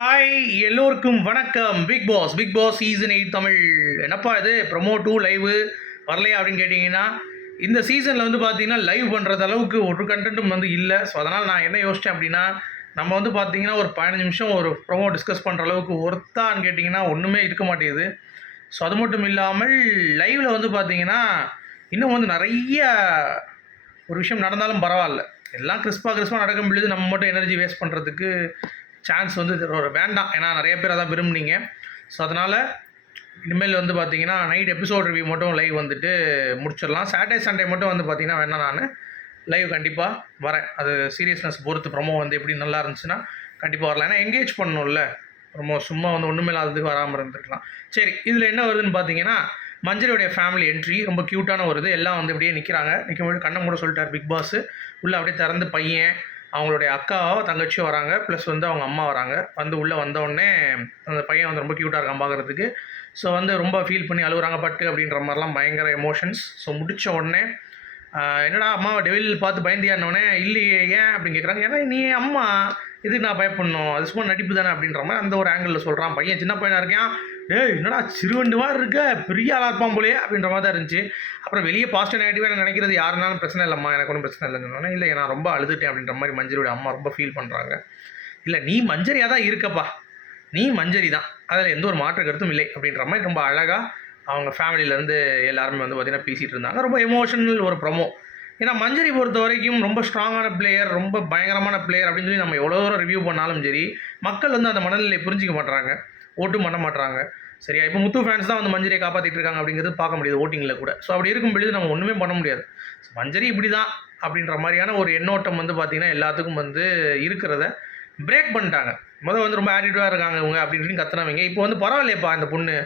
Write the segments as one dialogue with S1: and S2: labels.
S1: Hi எல்லோருக்கும் வணக்கம். Bigg Boss Bigg Boss season eight Tamil. என்னப்பா இது? ப்ரொமோ டூ லைவு வரலையா அப்படின்னு கேட்டிங்கன்னா இந்த சீசனில் வந்து பார்த்தீங்கன்னா லைவ் பண்ணுறது அளவுக்கு ஒரு கண்டென்ட்டும் வந்து இல்லை. ஸோ அதனால் நான் என்ன யோசித்தேன் அப்படின்னா நம்ம வந்து பார்த்தீங்கன்னா ஒரு பதினஞ்சு நிமிஷம் ஒரு ப்ரொமோ டிஸ்கஸ் பண்ணுற அளவுக்கு ஒர்த்தான்னு கேட்டிங்கன்னா ஒன்றுமே இருக்க மாட்டேங்குது. ஸோ அது மட்டும் இல்லாமல் லைவில் வந்து பார்த்தீங்கன்னா இன்னும் வந்து நிறைய ஒரு விஷயம் நடந்தாலும் பரவாயில்ல. எல்லாம் கிறிஸ்பா கிறிஸ்பா நடக்க முடியுது நம்ம மட்டும் எனர்ஜி வேஸ்ட் பண்ணுறதுக்கு சான்ஸ் வந்து வேண்டாம். ஏன்னா நிறைய பேர் அதான் விரும்புனீங்க. ஸோ அதனால் இனிமேல் வந்து பார்த்தீங்கன்னா நைட் எபிசோட் ரிவ்யூ மட்டும் லைவ் வந்துட்டு முடிச்சிடலாம். சாட்டர்டே சண்டே மட்டும் வந்து பார்த்தீங்கன்னா வேணா நான். லைவ் கண்டிப்பாக வரேன். அது சீரியஸ்னஸ் பொறுத்து ப்ரொமோ வந்து எப்படி நல்லா இருந்துச்சுன்னா கண்டிப்பாக வரலாம். ஏன்னா என்கேஜ் பண்ணணும்ல. ப்ரொமோ சும்மா வந்து ஒன்றுமே இல்லாததுக்கு வராமல் இருந்துருக்கலாம். சரி இதில் என்ன வருதுன்னு பார்த்தீங்கன்னா மஞ்சரியுடைய ஃபேமிலி என்ட்ரி ரொம்ப க்யூட்டான வருது எல்லாம் வந்து அப்படியே நிற்கிறாங்க நிற்கும்போது கண்ணை மூட சொல்லிட்டார் பிக் பாஸ். உள்ளே அப்படியே திறந்து பையன் அவங்களுடைய அக்காவோ தங்கச்சியும் வராங்க. ப்ளஸ் வந்து அவங்க அம்மா வராங்க. வந்து உள்ளே வந்தோடனே அந்த பையன் வந்து ரொம்ப க்யூட்டாக இருக்கான் பார்க்குறதுக்கு ஸோ வந்து ரொம்ப ஃபீல் பண்ணி அழுகுறாங்க பட்டு அப்படின்ற மாதிரிலாம் பயங்கர எமோஷன்ஸ் ஸோ முடித்த உடனே என்னடா அம்மாவை டெவில் பார்த்து பயந்தியானோடனே இல்லையே ஏன்? அப்படின்னு கேட்குறாங்க ஏன்னா நீ அம்மா. இதுக்கு நான் பயப்படணும்? அது சும்மா நடிப்பு தானே அப்படின்ற மாதிரி அந்த ஒரு ஆங்கிளில் சொல்கிறான் பையன். சின்ன பையனாக இருக்கான் டேய் என்னடா சிறுவண்டு மாதிரி இருக்க பெரிய ஆளாக இருப்பான் அப்படின்ற மாதிரி தான் இருந்துச்சு. அப்புறம் வெளியே பாசிட்டிவ் நெகட்டிவாக நினைக்கிறது யாருனாலும் பிரச்சனை இல்லைம்மா எனக்கு ஒன்றும் பிரச்சனை இல்லைன்னு சொன்னோன்னே இல்லை நான் ரொம்ப அழுதுட்டேன் அப்படின்ற மாதிரி மஞ்சரியோட அம்மா ரொம்ப ஃபீல் பண்ணுறாங்க இல்லை நீ மஞ்சரியாக தான் இருக்கப்பா. நீ மஞ்சரி தான் அதில் எந்த ஒரு மாற்று கருத்தும் இல்லை அப்படின்ற மாதிரி ரொம்ப அழகாக அவங்க ஃபேமிலியிலேருந்து எல்லாருமே வந்து பார்த்திங்கன்னா பேசிகிட்டு இருந்தாங்க. ரொம்ப எமோஷனல் ஒரு ப்ரொமோ ஏன்னா மஞ்சரி பொறுத்த வரைக்கும் ரொம்ப ஸ்ட்ராங்கான பிளேயர் ரொம்ப பயங்கரமான பிளேயர் அப்படின்னு சொல்லி நம்ம எவ்வளோ தூரம் ரிவ்யூ பண்ணாலும் சரி மக்கள் வந்து அந்த மனநிலையை புரிஞ்சிக்க மாட்றாங்க. ஓட்டும் பண்ண மாட்டாங்க சரியா? இப்போ முத்து ஃபேன்ஸ் தான் வந்து மஞ்சரியை காப்பாற்றிட்டு இருக்காங்க அப்படிங்கிறது பார்க்க முடியாது ஓட்டிங்கில் கூட. ஸோ அப்படி இருக்கும் பொழுது நம்ம ஒன்றுமே பண்ண முடியாது. மஞ்சரி இப்படி தான் அப்படின்ற மாதிரியான ஒரு எண்ணோட்டம் வந்து பார்த்திங்கன்னா எல்லாத்துக்கும் வந்து இருக்கிறத பிரேக் பண்ணிட்டாங்க. முதல்ல வந்து ரொம்ப ஆட்டிடியூடாக இருக்காங்க இவங்க அப்படின்னு கத்துனவங்க. இப்போ வந்து பரவாயில்லையப்பா இந்த பொண்ணு.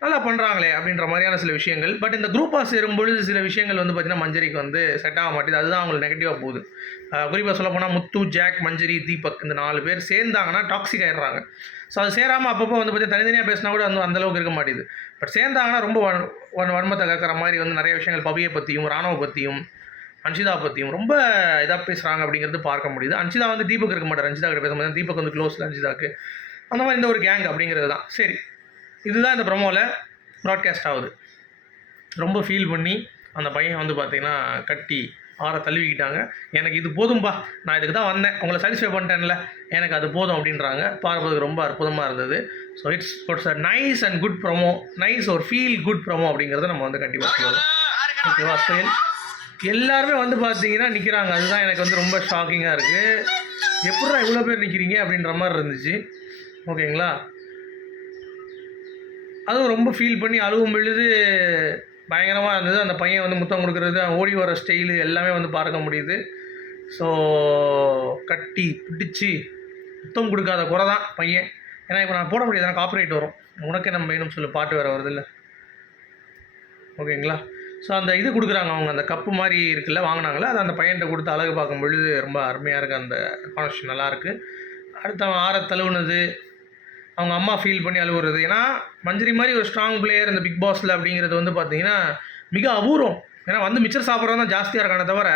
S1: நல்லா பண்ணுறாங்களே அப்படின்ற மாதிரியான சில விஷயங்கள். பட் இந்த குரூப்பாக சேரும்பொழுது சில விஷயங்கள் வந்து பார்த்திங்கன்னா மஞ்சரிக்கு வந்து செட் ஆக மாட்டேது. அதுதான் அவங்களுக்கு நெகட்டிவாக போகுது. குறிப்பாக சொல்லப்போனால் முத்து ஜாக் மஞ்சரி தீபக் இந்த நாலு பேர் சேர்ந்தாங்கன்னா டாக்ஸிக் ஆயிடுறாங்க. ஸோ அது சேராமல் அப்பப்போ வந்து பார்த்தீங்கன்னா தனித்தனியாக பேசினா கூட வந்து அந்தளவுக்கு இருக்க மாட்டேது. பட் சேர்ந்தாங்கன்னா ரொம்ப வன்- வன்மத்தை கக்கிற மாதிரி வந்து நிறைய விஷயங்கள் பவியை பற்றியும் ராணுவ பற்றியும் அன்ஷிதா பற்றியும் ரொம்ப இதாக பேசுகிறாங்க அப்படிங்கிறது பார்க்க முடியுது. அன்ஷிதா வந்து தீபக் இருக்க மாட்டார். அன்ஷிதா கிட்ட பேசும்போது தீபக் வந்து க்ளோஸில் அன்ஷிதாக்கு. அந்த மாதிரி இந்த ஒரு கேங் அப்படிங்கிறது தான். சரி. இதுதான் இந்த ப்ரொமோவில் ப்ராட்காஸ்ட் ஆகுது. ரொம்ப ஃபீல் பண்ணி அந்த பையன் வந்து பார்த்தீங்கன்னா கட்டி ஆற தழுவிக்கிட்டாங்க. எனக்கு இது போதும்பா நான் இதுக்கு தான் வந்தேன். உங்களை சாட்டிஸ்ஃபை பண்ணிட்டேன்ல எனக்கு அது போதும் அப்படின்றாங்க. பார்ப்பதுக்கு ரொம்ப அற்புதமாக இருந்தது. So it's it's a nice and good promo nice ஒரு ஃபீல் குட் ப்ரொமோ அப்படிங்கிறத நம்ம வந்து கண்டிப்பாக சொல்லலாம் ஓகேவா செயல் எல்லாருமே வந்து பார்த்தீங்கன்னா நிற்கிறாங்க அதுதான் எனக்கு வந்து ரொம்ப ஷாக்கிங்காக இருக்குது எப்படா இவ்வளோ பேர் நிற்கிறீங்க அப்படின்ற மாதிரி இருந்துச்சு. ஓகேங்களா அதுவும் ரொம்ப ஃபீல் பண்ணி அழுகும் பொழுது பயங்கரமாக இருந்தது. அந்த பையன் வந்து முத்தம் கொடுக்குறது ஓடி வர ஸ்டைலு எல்லாமே வந்து பார்க்க முடியுது. ஸோ கட்டி பிடிச்சி முத்தம் கொடுக்காத குறை தான் பையன். ஏன்னா இப்போ நான் போட முடியாது. ஏன்னா காப்பரேட் வரும். உனக்கே நம்ம வேணும்னு சொல்லி. பாட்டு வேறு வருது இல்லை. ஓகேங்களா? ஸோ அந்த இது கொடுக்குறாங்க அவங்க. அந்த கப்பு மாதிரி இருக்குல்ல வாங்கினாங்களே அதை அந்த பையன்கிட்ட கொடுத்து அழகு பார்க்கும் பொழுது ரொம்ப அருமையாக இருக்குது அந்த கான்வர்ஷன் நல்லாயிருக்கு அடுத்து அவன் ஆற தழுவுனது அவங்க அம்மா ஃபீல் பண்ணி அழுகுறது ஏன்னா மஞ்சரி மாதிரி ஒரு ஸ்ட்ராங் பிளேயர் இந்த பிக் பாஸில் அப்படிங்கிறது வந்து பார்த்தீங்கன்னா மிக அபூர்வம். ஏன்னா வந்து மிச்சர் சாப்பிட்றது தான் ஜாஸ்தியாக இருக்கானே தவிர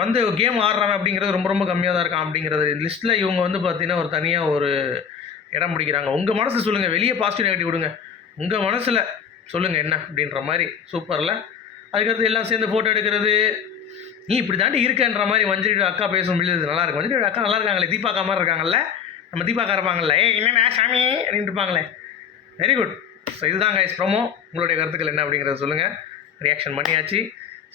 S1: வந்து கேம் ஆடுறாங்க அப்படிங்கிறது ரொம்ப ரொம்ப கம்மியாக தான் இருக்கான் அப்படிங்கிறது. லிஸ்ட்டில் இவங்க வந்து பார்த்தீங்கன்னா ஒரு தனியாக ஒரு இடம் பிடிக்கிறாங்க. உங்கள் மனசு சொல்லுங்கள் வெளியே பாசிட்டிவ் நெகட்டிவ் விடுங்க. உங்கள் மனசில் சொல்லுங்கள் என்ன அப்படின்ற மாதிரி. சூப்பரில் அதுக்கடுத்து எல்லாம் சேர்ந்து ஃபோட்டோ எடுக்கிறது. நீ இப்படி தாண்டி இருக்கன்ற மாதிரி மஞ்சள் அக்கா பேசும் பொழுது நல்லா இருக்கும் மஞ்சள் அக்கா நல்லா இருக்காங்களே. தீபாக்கா மாதிரி இருக்காங்கல்ல. நம்ம தீபாக்கா இருப்பாங்கல்ல ஏ என்னண்ணா சாமி? அப்படின்னு இருப்பாங்களே. வெரி குட் ஸோ இதுதான் கைஸ் ப்ரோமோ உங்களுடைய கருத்துக்கள் என்ன அப்படிங்கிறத சொல்லுங்கள் ரியாக்ஷன் பண்ணியாச்சு.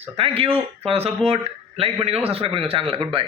S1: So thank you for support like பண்ணிக்கோங்க சப்ஸ்கிரைப் பண்ணிக்கோங்க சேனலில் குட் பை